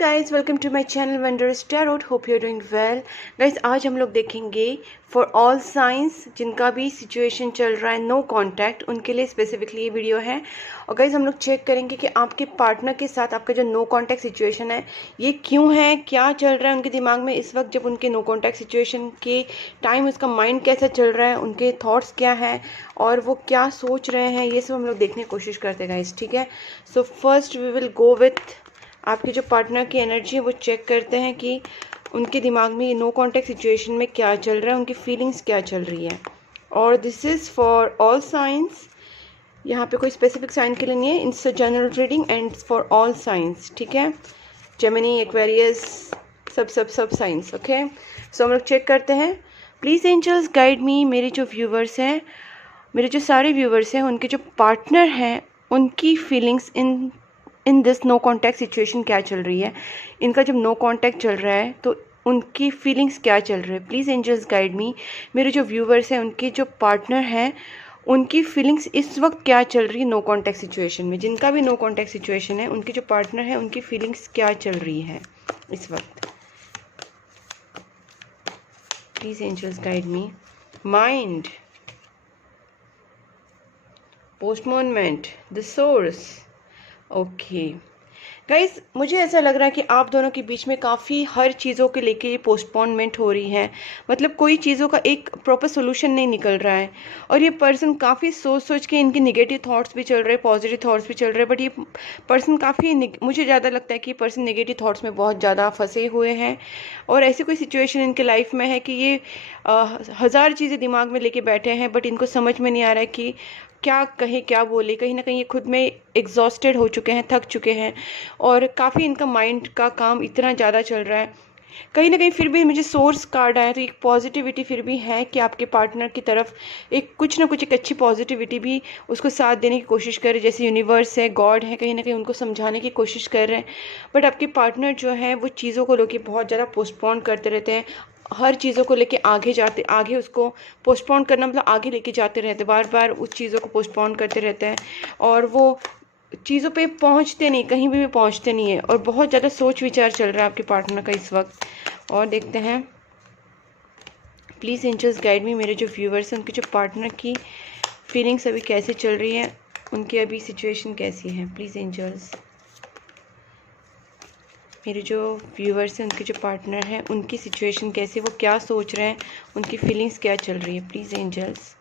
Guys, welcome to my channel wondrous tarot. Hope you are doing well. Guys, आज हम लोग देखेंगे for all science जिनका भी सिचुएशन चल रहा है नो कांटेक्ट, उनके लिए स्पेसिफिकली ये वीडियो है। और गाइज, हम लोग चेक करेंगे कि आपके पार्टनर के साथ आपका जो नो कांटेक्ट सिचुएशन है ये क्यों है, क्या चल रहा है उनके दिमाग में इस वक्त जब उनके नो कांटेक्ट सिचुएशन के टाइम उसका माइंड कैसा चल रहा है, उनके थॉट्स क्या हैं और वो क्या सोच रहे हैं, ये सब हम लोग देखने की कोशिश करते हैं गाइज। ठीक है, so first we will go with आपके जो पार्टनर की एनर्जी है वो चेक करते हैं कि उनके दिमाग में नो कांटेक्ट सिचुएशन में क्या चल रहा है, उनकी फीलिंग्स क्या चल रही है। और this is for all signs, यहाँ पे कोई स्पेसिफिक साइन के लिए नहीं है, it's a general reading and for all signs. ठीक है, जेमिनी, एक्वेरियस, सब साइंस। ओके, सो हम लोग चेक करते हैं। Please angels guide me. मेरे जो व्यूवर्स हैं, मेरे जो सारे व्यूवर्स हैं, उनके जो पार्टनर हैं उनकी feelings in this no contact situation क्या चल रही है। इनका जब नो कॉन्टैक्ट चल रहा है तो उनकी फीलिंग्स क्या चल रही है। Please angels guide me. मेरे जो व्यूवर्स हैं उनके जो पार्टनर हैं उनकी फीलिंग्स इस वक्त क्या चल रही है नो कॉन्टैक्ट सिचुएशन में। जिनका भी नो कॉन्टैक्ट सिचुएशन है उनके जो पार्टनर है उनकी फीलिंग्स क्या चल रही है इस वक्त। Please angels guide me. Mind, postponement, the source. Okay guys, मुझे ऐसा लग रहा है कि आप दोनों के बीच में काफ़ी हर चीज़ों के लेके ये पोस्टपोनमेंट हो रही है। मतलब कोई चीज़ों का एक प्रॉपर सोल्यूशन नहीं निकल रहा है और ये पर्सन काफ़ी सोच के, इनके नेगेटिव थॉट्स भी चल रहे हैं, पॉजिटिव थॉट्स भी चल रहे हैं, बट ये पर्सन काफ़ी, मुझे ज़्यादा लगता है कि पर्सन नेगेटिव थॉट्स में बहुत ज़्यादा फंसे हुए हैं। और ऐसी कोई सिचुएशन इनके लाइफ में है कि ये हज़ार चीज़ें दिमाग में लेके बैठे हैं, बट इनको समझ में नहीं आ रहा है कि क्या कहे क्या बोले। कहीं ना कहीं ये खुद में एग्जॉस्टेड हो चुके हैं, थक चुके हैं और काफ़ी इनका माइंड का काम इतना ज़्यादा चल रहा है। कहीं ना कहीं फिर भी मुझे सोर्स कार्ड आया तो एक पॉजिटिविटी फिर भी है कि आपके पार्टनर की तरफ एक कुछ ना कुछ एक अच्छी पॉजिटिविटी भी उसको साथ देने की कोशिश कर रहे हैं। जैसे यूनिवर्स है, गॉड है, कहीं ना कहीं उनको समझाने की कोशिश कर रहे हैं। बट आपके पार्टनर जो है वो चीज़ों को लेकर बहुत ज़्यादा पोस्टपोन करते रहते हैं। हर चीज़ों को लेके आगे उसको पोस्टपोन करना मतलब आगे लेके जाते रहते हैं, बार बार उस चीज़ों को पोस्टपोन करते रहते हैं और वो चीज़ों पे पहुंचते नहीं, कहीं भी पहुंचते नहीं है। और बहुत ज़्यादा सोच विचार चल रहा है आपके पार्टनर का इस वक्त। और देखते हैं, प्लीज़ एंजल्स गाइड मी। मेरे जो व्यूवर्स हैं उनके जो पार्टनर की फीलिंग्स अभी कैसे चल रही है, उनकी अभी सिचुएशन कैसी है। प्लीज़ एंजल्स, मेरे जो व्यूवर्स हैं उनके जो पार्टनर हैं उनकी सिचुएशन कैसी, वो क्या सोच रहे हैं, उनकी फीलिंग्स क्या चल रही है। Please angels.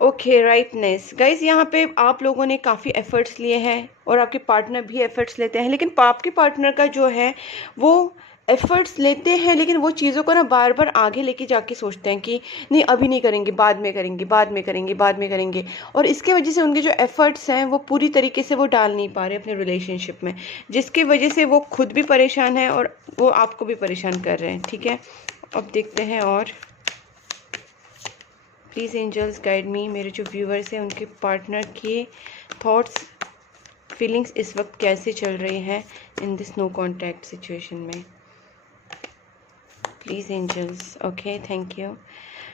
Okay, rightness. Guys, यहाँ पे आप लोगों ने काफ़ी एफर्ट्स लिए हैं और आपके पार्टनर भी एफर्ट्स लेते हैं, लेकिन आपके पार्टनर का जो है वो एफर्ट्स लेते हैं लेकिन वो चीज़ों को ना बार बार आगे लेके जाके सोचते हैं कि नहीं अभी नहीं करेंगे, बाद में करेंगे, बाद में करेंगे, बाद में करेंगे। और इसके वजह से उनके जो एफर्ट्स हैं वो पूरी तरीके से वो डाल नहीं पा रहे अपने रिलेशनशिप में, जिसकी वजह से वो खुद भी परेशान है और वो आपको भी परेशान कर रहे हैं। ठीक है, अब देखते हैं। और प्लीज़ एंजल्स गाइड मी। मेरे जो व्यूवर्स हैं उनके पार्टनर के थॉट्स, फीलिंग्स इस वक्त कैसे चल रही हैं in this no contact situation में। Please angels. Okay, thank you.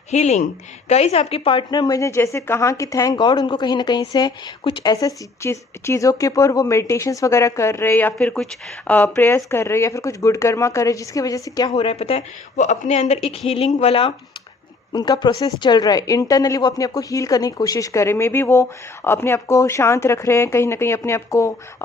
Healing. Guys, आपके पार्टनर, मैंने जैसे कहा कि थैंक गॉड उनको कहीं ना कहीं से कुछ ऐसे चीज़ों के ऊपर वो मेडिटेशंस वगैरह कर रहे हैं या फिर कुछ प्रेयर्स कर रहे हैं या फिर कुछ गुड कर्मा कर रहे हैं, जिसकी वजह से क्या हो रहा है पता है, वो अपने अंदर एक हीलिंग वाला उनका प्रोसेस चल रहा है। इंटरनली वो अपने आप को हील करने की कोशिश कर रहे हैं। मे बी वो अपने आप को शांत रख रहे हैं, कहीं ना कहीं अपने आप को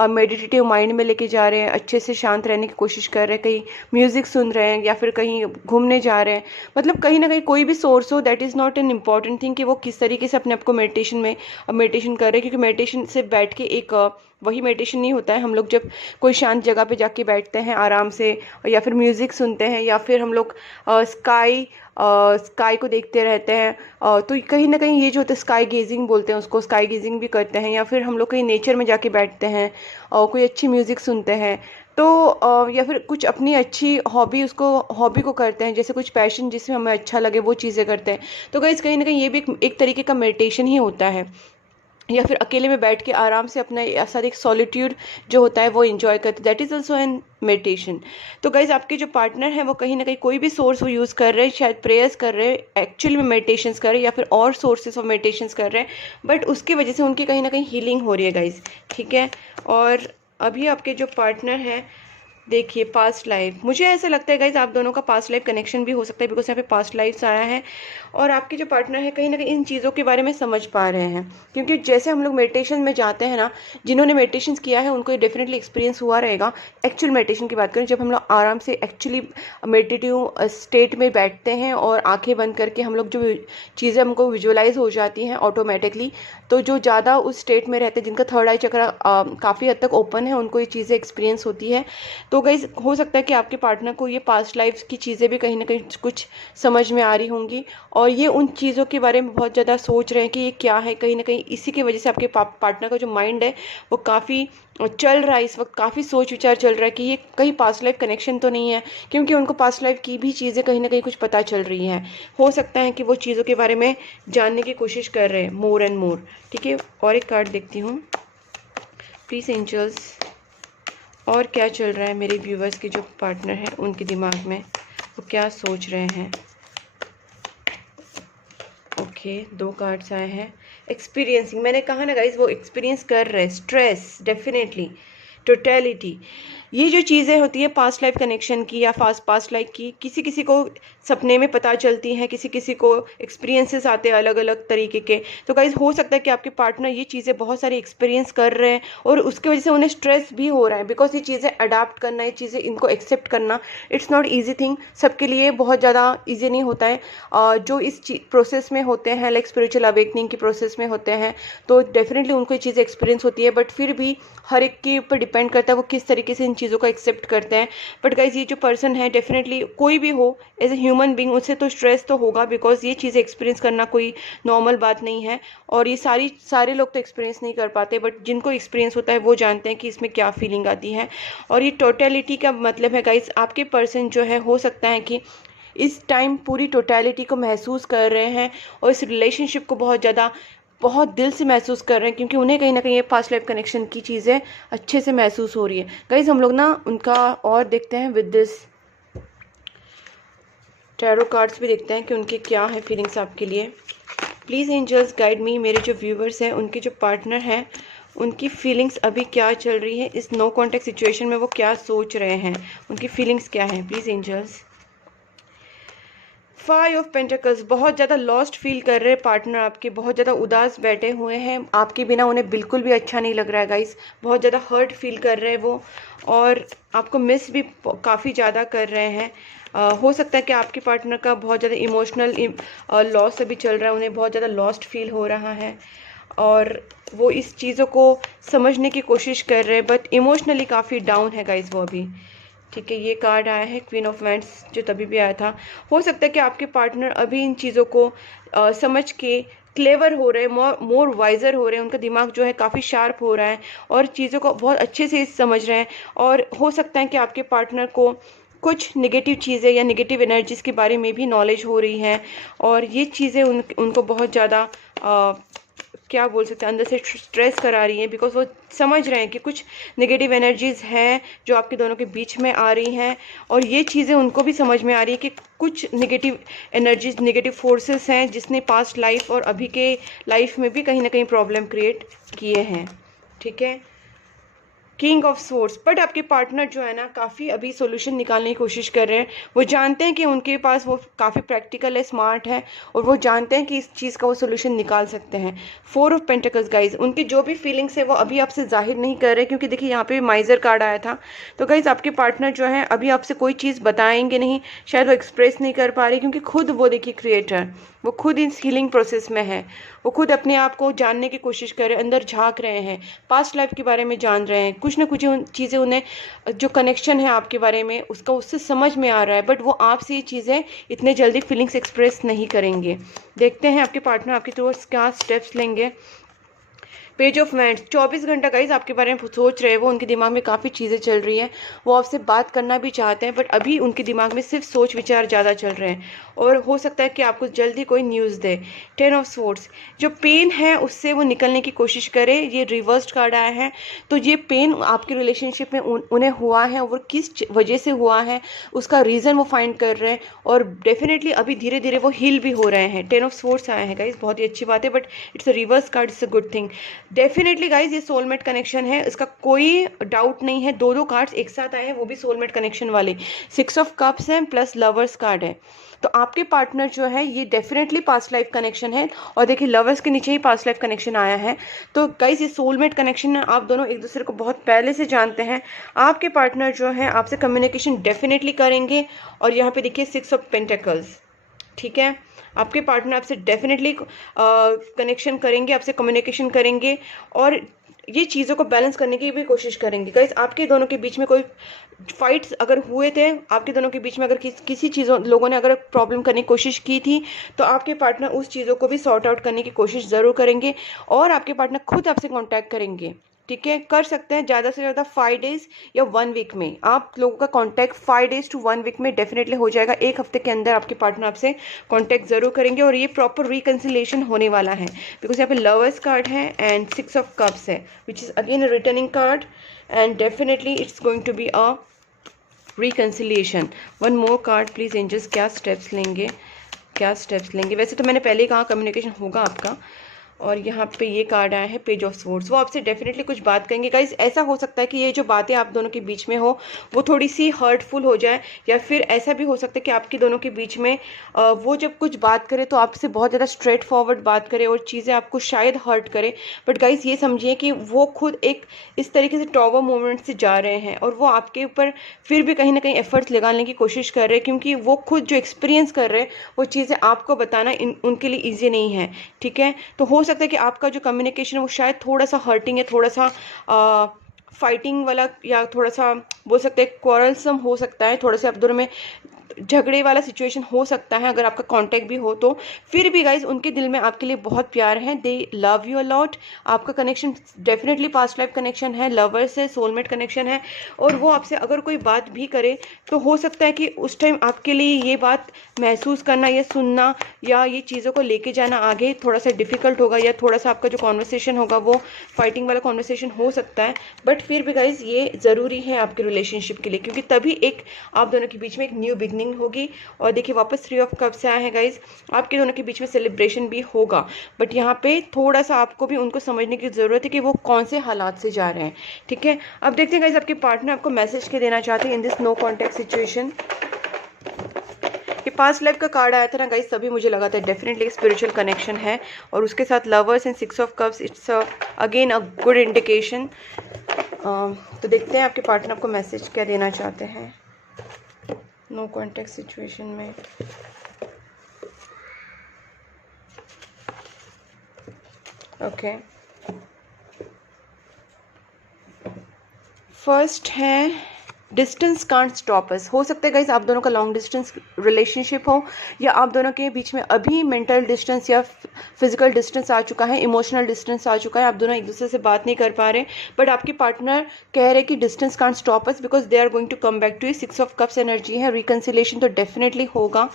मेडिटेटिव माइंड में लेके जा रहे हैं, अच्छे से शांत रहने की कोशिश कर रहे हैं, कहीं म्यूज़िक सुन रहे हैं या फिर कहीं घूमने जा रहे हैं। मतलब कहीं ना कहीं कोई भी सोर्स हो, that is not an important thing कि वो किस तरीके से अपने आप को मेडिटेशन में मेडिटेशन कर रहे हैं, क्योंकि मेडिटेशन से बैठ के एक वही मेडिटेशन नहीं होता है। हम लोग जब कोई शांत जगह पे जाके बैठते हैं आराम से या फिर म्यूज़िक सुनते हैं या फिर हम लोग स्काई को देखते रहते हैं, तो कहीं ना कहीं ये जो होता है स्काई गेजिंग बोलते हैं उसको, स्काई गेजिंग भी करते हैं या फिर हम लोग कहीं नेचर में जाके बैठते हैं और कोई अच्छी म्यूज़िक सुनते हैं, तो या फिर कुछ अपनी अच्छी हॉबी को करते हैं, जैसे कुछ पैशन जिसमें हमें अच्छा लगे वो चीज़ें करते हैं। तो गाइस, कहीं ना कहीं ये भी एक तरीके का मेडिटेशन ही होता है। या फिर अकेले में बैठ के आराम से अपना ऐसा एक सॉलिट्यूड जो होता है वो एंजॉय करते, that is also an meditation. तो गाइज, आपके जो पार्टनर हैं वो कहीं ना कहीं कोई भी सोर्स वो यूज़ कर रहे हैं, शायद प्रेयर्स कर रहे हैं, एक्चुअली में मेडिटेशंस कर रहे हैं या फिर और सोर्सेस ऑफ मेडिटेशंस कर रहे हैं, बट उसकी वजह से उनकी कहीं ना कहीं हीलिंग हो रही है गाइज। ठीक है, और अभी आपके जो पार्टनर हैं, देखिए पास्ट लाइफ, मुझे ऐसा लगता है गाइज आप दोनों का पास्ट लाइफ कनेक्शन भी हो सकता है, बिकॉज यहाँ पे पास्ट लाइफ्स आया है। और आपके जो पार्टनर है कहीं ना कहीं इन चीज़ों के बारे में समझ पा रहे हैं, क्योंकि जैसे हम लोग मेडिटेशन में जाते हैं ना, जिन्होंने मेडिटेशन किया है उनको ये डेफिनेटली एक्सपीरियंस हुआ रहेगा। एक्चुअल मेडिटेशन की बात करें, जब हम लोग आराम से एक्चुअली मेडिटेटिव स्टेट में बैठते हैं और आंखें बंद करके हम लोग जो चीज़ें हमको विजुअलाइज हो जाती हैं ऑटोमेटिकली, तो जो ज़्यादा उस स्टेट में रहते हैं, जिनका थर्ड आई चक्र काफ़ी हद तक ओपन है, उनको ये चीज़ें एक्सपीरियंस होती है। तो गाइज हो सकता है कि आपके पार्टनर को ये पास्ट लाइफ की चीज़ें भी कहीं ना कहीं कुछ समझ में आ रही होंगी, और ये उन चीज़ों के बारे में बहुत ज़्यादा सोच रहे हैं कि ये क्या है। कहीं ना कहीं इसी की वजह से आपके पार्टनर का जो माइंड है वो काफ़ी चल रहा है इस वक्त, काफ़ी सोच विचार चल रहा है कि ये कहीं पास्ट लाइफ कनेक्शन तो नहीं है, क्योंकि उनको पास्ट लाइफ की भी चीज़ें कहीं ना कहीं कुछ पता चल रही हैं। हो सकता है कि वो चीज़ों के बारे में जानने की कोशिश कर रहे हैं मोर एंड मोर। ठीक है, और एक कार्ड देखती हूँ प्लीज़ एंजल्स, और क्या चल रहा है मेरे व्यूवर्स के जो पार्टनर हैं उनके दिमाग में, वो क्या सोच रहे हैं। ओके, 2 कार्ड्स आए हैं। एक्सपीरियंसिंग, मैंने कहा ना गाइज वो एक्सपीरियंस कर रहे हैं स्ट्रेस, डेफिनेटली टोटलिटी। ये जो चीज़ें होती है पास्ट लाइफ कनेक्शन की या पास्ट लाइफ की, किसी किसी को सपने में पता चलती हैं, किसी किसी को एक्सपीरियंसेस आते हैं अलग अलग तरीके के। तो गाइज हो सकता है कि आपके पार्टनर ये चीज़ें बहुत सारी एक्सपीरियंस कर रहे हैं और उसकी वजह से उन्हें स्ट्रेस भी हो रहा है, बिकॉज ये चीज़ें अडाप्ट करना, ये चीज़ें इनको एक्सेप्ट करना, इट्स नॉट ईजी थिंग, सबके लिए बहुत ज़्यादा ईजी नहीं होता है। जो इस प्रोसेस में होते हैं, लाइक स्पिरिचुअल अवेकनिंग की प्रोसेस में होते हैं, तो डेफिनेटली उनको ये चीज़ें एक्सपीरियंस होती है, बट फिर भी हर एक के ऊपर डिपेंड करता है वो किस तरीके से इन चीज़ों को एक्सेप्ट करते हैं। बट गाइज ये जो पर्सन है, डेफिनेटली कोई भी हो एज ए ह्यूमन बीइंग, उससे तो स्ट्रेस तो होगा, बिकॉज ये चीज़ें एक्सपीरियंस करना कोई नॉर्मल बात नहीं है। और ये सारे लोग तो एक्सपीरियंस नहीं कर पाते, बट जिनको एक्सपीरियंस होता है वो जानते हैं कि इसमें क्या फीलिंग आती है। और ये टोटलिटी का मतलब है गाइज, आपके पर्सन जो है हो सकता है कि इस टाइम पूरी टोटलिटी को महसूस कर रहे हैं और इस रिलेशनशिप को बहुत दिल से महसूस कर रहे हैं, क्योंकि उन्हें कहीं ना कहीं ये पास्ट लाइफ कनेक्शन की चीज़ें अच्छे से महसूस हो रही है। गाइज हम लोग ना उनका और देखते हैं विद दिस टैरो कार्ड्स भी देखते हैं कि उनके क्या है फीलिंग्स आपके लिए। प्लीज़ एंजल्स गाइड मी, मेरे जो व्यूवर्स हैं उनके जो पार्टनर हैं उनकी फीलिंग्स अभी क्या चल रही है, इस नो कॉन्टैक्ट सिचुएशन में वो क्या सोच रहे हैं, उनकी फीलिंग्स क्या हैं प्लीज़ एंजल्स। 5 ऑफ पेंटिकल्स, बहुत ज़्यादा लॉस्ट फील कर रहे हैं पार्टनर आपके, बहुत ज़्यादा उदास बैठे हुए हैं, आपके बिना उन्हें बिल्कुल भी अच्छा नहीं लग रहा है गाइस, बहुत ज़्यादा हर्ट फील कर रहे हैं वो, और आपको मिस भी काफ़ी ज़्यादा कर रहे हैं। हो सकता है कि आपके पार्टनर का बहुत ज़्यादा इमोशनल लॉस अभी चल रहा है, उन्हें बहुत ज़्यादा लॉस्ट फील हो रहा है और वो इस चीज़ों को समझने की कोशिश कर रहे हैं, बट इमोशनली काफ़ी डाउन है गाइस वो अभी। ठीक है, ये कार्ड आया है क्वीन ऑफ वैंड्स, जो तभी भी आया था। हो सकता है कि आपके पार्टनर अभी इन चीज़ों को समझ के क्लेवर हो रहे हैं, मोर वाइजर हो रहे हैं, उनका दिमाग जो है काफ़ी शार्प हो रहा है और चीज़ों को बहुत अच्छे से समझ रहे हैं। और हो सकता है कि आपके पार्टनर को कुछ नेगेटिव चीज़ें या नेगेटिव एनर्जीज़ के बारे में भी नॉलेज हो रही है, और ये चीज़ें उनको बहुत ज़्यादा क्या बोल सकते हैं, अंदर से स्ट्रेस करा रही है, बिकॉज वो समझ रहे हैं कि कुछ नेगेटिव एनर्जीज़ हैं जो आपके दोनों के बीच में आ रही हैं, और ये चीज़ें उनको भी समझ में आ रही है कि कुछ नेगेटिव एनर्जीज, नेगेटिव फोर्सेस हैं जिसने पास्ट लाइफ और अभी के लाइफ में भी कहीं ना कहीं प्रॉब्लम क्रिएट किए हैं। ठीक है, किंग ऑफ स्वॉर्ड्स, बट आपके पार्टनर जो है ना काफ़ी अभी सॉल्यूशन निकालने की कोशिश कर रहे हैं। वो जानते हैं कि उनके पास वो काफ़ी प्रैक्टिकल है, स्मार्ट है, और वो जानते हैं कि इस चीज़ का वो सॉल्यूशन निकाल सकते हैं। 4 ऑफ पेंटिकल्स गाइज, उनकी जो भी फीलिंग्स है वो अभी आपसे जाहिर नहीं कर रहे, क्योंकि देखिए यहाँ पे माइजर कार्ड आया था। तो गाइज आपके पार्टनर जो है अभी आपसे कोई चीज़ बताएंगे नहीं, शायद वो एक्सप्रेस नहीं कर पा रही, क्योंकि खुद वो देखिए क्रिएटर, वो खुद इस हीलिंग प्रोसेस में है, वो खुद अपने आप को जानने की कोशिश कर रहे हैं, अंदर झांक रहे हैं, पास्ट लाइफ के बारे में जान रहे हैं, कुछ ना कुछ चीज़ें उन्हें जो कनेक्शन है आपके बारे में उसका उससे समझ में आ रहा है, बट वो आपसे ये चीज़ें इतने जल्दी फीलिंग्स एक्सप्रेस नहीं करेंगे। देखते हैं आपके पार्टनर आपकी तरफ क्या स्टेप्स लेंगे। पेज ऑफ वैंड्स, 24 घंटा गाइज आपके बारे में सोच रहे हैं वो, उनके दिमाग में काफ़ी चीज़ें चल रही हैं, वो आपसे बात करना भी चाहते हैं, बट अभी उनके दिमाग में सिर्फ सोच विचार ज़्यादा चल रहे हैं, और हो सकता है कि आपको जल्दी कोई न्यूज़ दे। 10 ऑफ स्वॉर्ड्स, जो पेन है उससे वो निकलने की कोशिश करे, ये रिवर्स्ड कार्ड आया है, तो ये पेन आपके रिलेशनशिप में उन्हें हुआ है, और किस वजह से हुआ है उसका रीज़न वो फाइंड कर रहे हैं, और डेफिनेटली अभी धीरे धीरे वो हील भी हो रहे हैं। 10 ऑफ स्वॉर्ड्स आया है गाइज, बहुत ही अच्छी बात है, but it's a reverse card, it's a good thing. Definitely guys ये सोलमेट कनेक्शन है, इसका कोई डाउट नहीं है। दो दो कार्ड्स एक साथ आए हैं, वो भी सोलमेट कनेक्शन वाले। 6 ऑफ कप्स हैं प्लस लवर्स कार्ड है, तो आपके पार्टनर जो है ये डेफिनेटली पास्ट लाइफ कनेक्शन है। और देखिए लवर्स के नीचे ही पास्ट लाइफ कनेक्शन आया है, तो गाइज ये सोलमेट कनेक्शन है। आप दोनों एक दूसरे को बहुत पहले से जानते हैं। आपके पार्टनर जो है आपसे कम्युनिकेशन डेफिनेटली करेंगे। और यहाँ पे देखिए 6 ऑफ पेंटिकल्स, ठीक है, आपके पार्टनर आपसे डेफिनेटली कनेक्शन करेंगे, आपसे कम्युनिकेशन करेंगे और ये चीज़ों को बैलेंस करने की भी कोशिश करेंगे। गाइस आपके दोनों के बीच में कोई फाइट्स अगर हुए थे, आपके दोनों के बीच में अगर किसी चीज़ों लोगों ने अगर प्रॉब्लम करने की कोशिश की थी, तो आपके पार्टनर उस चीज़ों को भी सॉर्ट आउट करने की कोशिश ज़रूर करेंगे और आपके पार्टनर खुद आपसे कॉन्टैक्ट करेंगे। ठीक है, कर सकते हैं ज़्यादा से ज़्यादा 5 डेज या 1 वीक में। आप लोगों का कांटेक्ट 5 डेज टू 1 वीक में डेफिनेटली हो जाएगा। एक हफ्ते के अंदर आपके पार्टनर आपसे कांटेक्ट ज़रूर करेंगे और ये प्रॉपर रिकन्सिलेशन होने वाला है, बिकॉज यहाँ पे लवर्स कार्ड है एंड 6 ऑफ कप्स है, which is again returning card and definitely it's going to be a reconciliation. One more card please angels, क्या स्टेप्स लेंगे, क्या स्टेप्स लेंगे। वैसे तो मैंने पहले ही कहा कम्युनिकेशन होगा आपका। और यहाँ पे ये कार्ड आया है पेज ऑफ स्वॉर्ड्स, वो आपसे डेफिनेटली कुछ बात करेंगे। गाइस ऐसा हो सकता है कि ये जो बातें आप दोनों के बीच में हो वो थोड़ी सी हर्टफुल हो जाए, या फिर ऐसा भी हो सकता है कि आपके दोनों के बीच में वो जब कुछ बात करे तो आपसे बहुत ज़्यादा स्ट्रेट फॉरवर्ड बात करे और चीज़ें आपको शायद हर्ट करे। बट गाइस ये समझिए कि वो खुद एक इस तरीके से ट्रॉमा मोमेंट से जा रहे हैं और वो आपके ऊपर फिर भी कहीं ना कहीं एफर्ट्स लगाने की कोशिश कर रहे हैं, क्योंकि वो खुद जो एक्सपीरियंस कर रहे हैं वो चीज़ें आपको बताना उनके लिए ईजी नहीं है। ठीक है, तो हो सकता है कि आपका जो कम्युनिकेशन है वो शायद थोड़ा सा हर्टिंग है, थोड़ा सा फाइटिंग वाला, या थोड़ा सा बोल सकते हैं क्वारलसम हो सकता है, थोड़ा सा आप दोनों में झगड़े वाला सिचुएशन हो सकता है अगर आपका कांटेक्ट भी हो तो। फिर भी गाइज उनके दिल में आपके लिए बहुत प्यार है, दे लव यू अलॉट। आपका connection definitely past life connection है, लवर्स है, सोलमेट कनेक्शन है। और वो आपसे अगर कोई बात भी करे तो हो सकता है कि उस टाइम आपके लिए ये बात महसूस करना या सुनना या ये चीज़ों को लेके जाना आगे थोड़ा सा डिफिकल्ट होगा, या थोड़ा सा आपका जो कॉन्वर्सेशन होगा वो फाइटिंग वाला कॉन्वर्सेशन हो सकता है। बट फिर भी गाइज ये ज़रूरी है आपके रिलेशनशिप के लिए, क्योंकि तभी एक आप दोनों के बीच में एक न्यू बिगनिंग होगी। और देखिए वापस 3 ऑफ कप्स से आए हैं गाइज, आपके दोनों के बीच में सेलिब्रेशन भी होगा। बट यहाँ पे थोड़ा सा आपको भी उनको समझने की ज़रूरत है कि वो कौन से हालात से जा रहे हैं। ठीक है, अब देखते हैं गाइज आपके पार्टनर आपको मैसेज क्या देना चाहते हैं in this no contact situation. ये पास्ट लाइफ का कार्ड आया था ना गाइस, तभी मुझे लगा था डेफिनेटली स्पिरिचुअल कनेक्शन है, और उसके साथ lovers and 6 of cups, it's again a good indication. तो देखते हैं आपके पार्टनर आपको मैसेज क्या देना चाहते हैं नो कॉन्टेक्ट सिचुएशन में। ओके, फर्स्ट है डिस्टेंस कांट स्टॉप अस। हो सकता है गाइस आप दोनों का लॉन्ग डिस्टेंस रिलेशनशिप हो, या आप दोनों के बीच में अभी मेंटल डिस्टेंस या फिजिकल डिस्टेंस आ चुका है, इमोशनल डिस्टेंस आ चुका है, आप दोनों एक दूसरे से बात नहीं कर पा रहे। बट आपके पार्टनर कह रहे हैं कि distance can't stop us because they are going to come back to you. 6 of cups energy है, रिकन्सिलेशन तो डेफिनेटली होगा।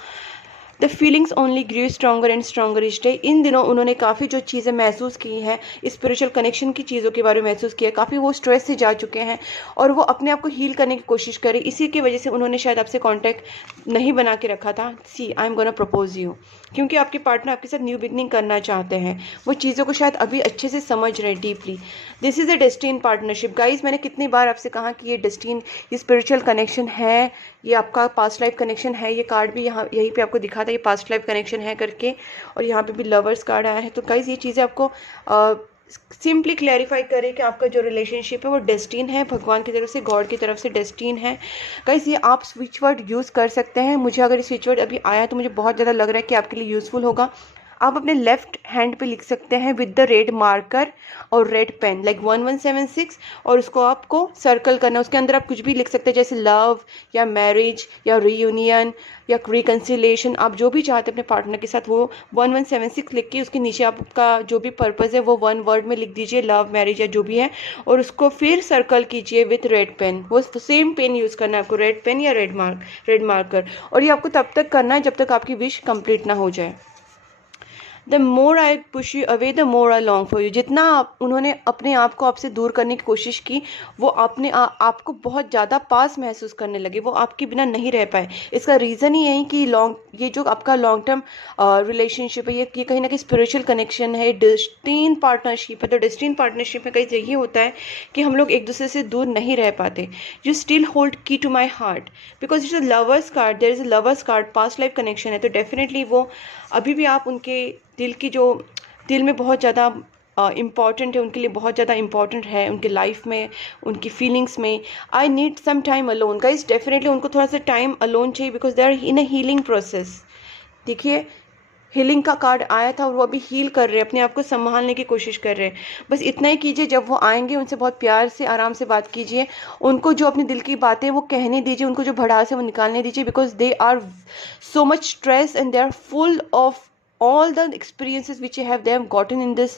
The feelings only grow stronger and stronger each day. इन दिनों उन्होंने काफ़ी जो चीज़ें महसूस की हैं, स्पिरिचुअल कनेक्शन की चीज़ों के बारे में महसूस किया, काफ़ी वो स्ट्रेस से जा चुके हैं और वो अपने आप को हील करने की कोशिश करें। इसी की वजह से उन्होंने शायद आपसे कांटेक्ट नहीं बना के रखा था। See I am gonna propose you, क्योंकि आपके पार्टनर आपके साथ न्यू बिगनिंग करना चाहते हैं। वो चीज़ों को शायद अभी अच्छे से समझ रहे हैं deeply. This is a destine partnership guys. मैंने कितनी बार आपसे कहा कि ये डेस्टिन, ये स्पिरिचुअल कनेक्शन है, ये आपका पास्ट लाइफ कनेक्शन है। ये कार्ड भी यहाँ यहीं पे आपको दिखा था, ये पास्ट लाइफ कनेक्शन है करके, और यहाँ पे भी लवर्स कार्ड आया है। तो गाइज ये चीज़ें आपको सिंपली क्लैरिफाई करें कि आपका जो रिलेशनशिप है वो डेस्टिन है, भगवान की तरफ से, गॉड की तरफ से डेस्टिन है। गाइस ये आप स्विच वर्ड यूज़ कर सकते हैं। मुझे अगर ये स्विच वर्ड अभी आया तो मुझे बहुत ज़्यादा लग रहा है कि आपके लिए यूज़फुल होगा। आप अपने लेफ्ट हैंड पे लिख सकते हैं विद द रेड मार्कर और रेड पेन, लाइक 1176, और उसको आपको सर्कल करना है। उसके अंदर आप कुछ भी लिख सकते हैं, जैसे लव या मैरिज या रीयूनियन या रिकन्सिलेशन। आप जो भी चाहते हैं अपने पार्टनर के साथ वो 1176 लिख के उसके नीचे आपका जो भी पर्पज़ है वो 1 वर्ड में लिख दीजिए, लव मैरिज या जो भी है, और उसको फिर सर्कल कीजिए विथ रेड पेन। वो सेम पेन यूज़ करना है आपको, रेड पेन या रेड मार्कर। और ये आपको तब तक करना है जब तक आपकी विश कंप्लीट ना हो जाए। The more I push you away the more I long for you. जितना उन्होंने अपने आप को आपसे दूर करने की कोशिश की, वो अपने आपको बहुत ज़्यादा पास महसूस करने लगे, वो आपके बिना नहीं रह पाए। इसका रीज़न ही यही कि ये जो आपका लॉन्ग टर्म रिलेशनशिप है, ये कहीं ना कहीं स्पिरिचुअल कनेक्शन है, डेस्टिन पार्टनरशिप है। तो डेस्टिन पार्टनरशिप में कहीं यही होता है कि हम लोग एक दूसरे से दूर नहीं रह पाते। You still hold key to my heart because it's a lovers card, there is a lovers card, past life connection है। तो डेफिनेटली वो अभी भी आप उनके दिल में बहुत ज़्यादा इम्पॉर्टेंट है, उनके लिए बहुत ज़्यादा इम्पॉर्टेंट है, उनके लाइफ में, उनकी फीलिंग्स में। I need some time alone guys, definitely उनको थोड़ा सा टाइम अलोन चाहिए because they are in a healing process. देखिए, हीलिंग का कार्ड आया था और वो अभी हील कर रहे हैं, अपने आप को संभालने की कोशिश कर रहे हैं। बस इतना ही कीजिए, जब वो आएंगे उनसे बहुत प्यार से आराम से बात कीजिए, उनको जो अपने दिल की बातें वो कहने दीजिए, उनको जो भड़ास है वो निकालने दीजिए because they are so much stress and they are full of all the experiences which they have gotten in this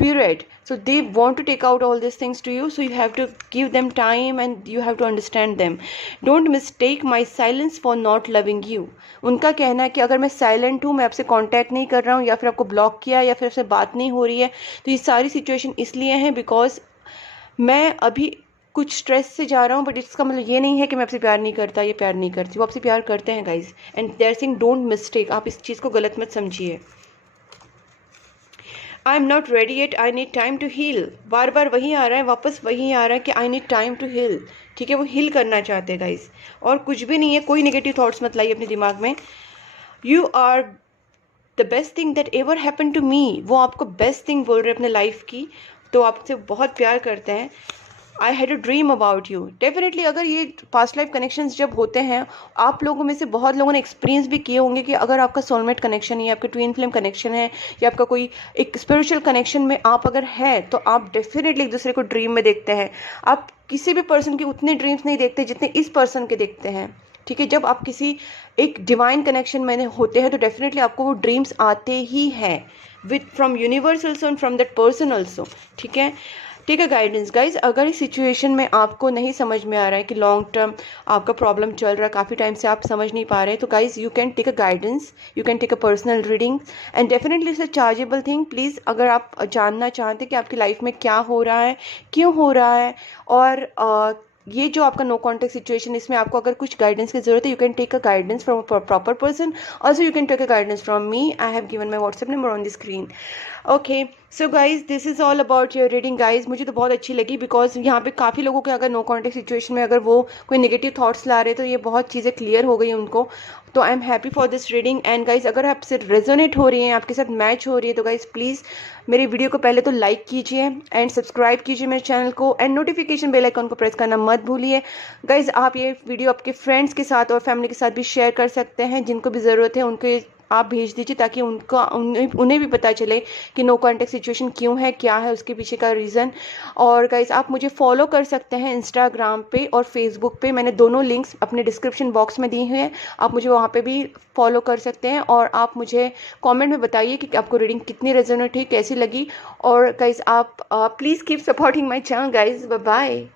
period. So they want to take out all these things to you, so you have to give them time and you have to understand them. Don't mistake my silence for not loving you. उनका कहना है कि अगर मैं silent हूँ, मैं आपसे contact नहीं कर रहा हूँ या फिर आपको ब्लॉक किया या फिर आपसे बात नहीं हो रही है, तो ये सारी सिचुएशन इसलिए है बिकॉज मैं अभी कुछ स्ट्रेस से जा रहा हूँ। बट इसका मतलब ये नहीं है कि मैं आपसे प्यार नहीं करता या प्यार नहीं करती, वो आपसे प्यार करते हैं guys, and they are saying don't mistake. आप इस चीज़ को गलत मत समझिए। I am not ready yet, I need time to heal. बार बार वही आ रहा है, वापस वही आ रहा है कि I need time to heal. ठीक है, वो हील करना चाहते हैं गाइज, और कुछ भी नहीं है। कोई नेगेटिव थॉट्स मत लाइए अपने दिमाग में। You are the best thing that ever happen to me. वो आपको बेस्ट थिंग बोल रहे हैं अपने लाइफ की, तो आपसे बहुत प्यार करते हैं। I had a dream about you. Definitely अगर ये पास्ट लाइफ कनेक्शंस जब होते हैं, आप लोगों में से बहुत लोगों ने एक्सपीरियंस भी किए होंगे कि अगर आपका सोलमेट कनेक्शन है, आपका ट्विन फ्लेम कनेक्शन है, या आपका कोई एक स्पिरिचुअल कनेक्शन में आप अगर है, तो आप डेफिनेटली एक दूसरे को ड्रीम में देखते हैं। आप किसी भी पर्सन के उतने ड्रीम्स नहीं देखते जितने इस पर्सन के देखते हैं। ठीक है, जब आप किसी एक डिवाइन कनेक्शन में होते हैं तो डेफिनेटली आपको वो ड्रीम्स आते ही हैं, with from universe also and from that person also. ठीक है, टेक अ गाइडेंस गाइज। अगर इस सिचुएशन में आपको नहीं समझ में आ रहा है कि लॉन्ग टर्म आपका प्रॉब्लम चल रहा है, काफ़ी टाइम से आप समझ नहीं पा रहे हैं, तो guys you can take a guidance, you can take a personal reading and definitely it's a chargeable thing. Please, अगर आप जानना चाहते हैं कि आपकी लाइफ में क्या हो रहा है, क्यों हो रहा है, और ये जो आपका नो कॉन्टेक्ट सिचुएशन, इसमें आपको अगर कुछ गाइडेंस की जरूरत है, you can take a guidance from a proper person. Also you can take a guidance from me. I have given my WhatsApp number on the screen. Okay, so guys this is all about your reading guys. मुझे तो बहुत अच्छी लगी because यहाँ पे काफ़ी लोगों के अगर नो कॉन्टेक्ट सिचुएशन में अगर वो कोई नेगेटिव थॉट्स ला रहे, तो ये बहुत चीज़ें क्लियर हो गई उनको। तो I am happy for this reading. And guys, अगर आपसे रेजोनेट हो रही है, आपके साथ मैच हो रही है, तो गाइज प्लीज़ मेरे वीडियो को पहले तो लाइक कीजिए एंड सब्सक्राइब कीजिए मेरे चैनल को, एंड नोटिफिकेशन बेल आइकन को प्रेस करना मत भूलिए। गाइज, आप ये वीडियो आपके फ्रेंड्स के साथ और फैमिली के साथ भी शेयर कर सकते हैं, जिनको भी ज़रूरत है उनके आप भेज दीजिए, ताकि उन्हें भी पता चले कि नो कॉन्टेक्ट सिचुएशन क्यों है, क्या है उसके पीछे का रीज़न। और गाइज, आप मुझे फॉलो कर सकते हैं इंस्टाग्राम पे और फेसबुक पे, मैंने दोनों लिंक्स अपने डिस्क्रिप्शन बॉक्स में दी हुई हैं, आप मुझे वहाँ पे भी फॉलो कर सकते हैं। और आप मुझे कमेंट में बताइए कि आपको रीडिंग कितनी रेजोनेट हुई, कैसी लगी। और गाइज, आप please keep supporting my channel guys. Bye bye.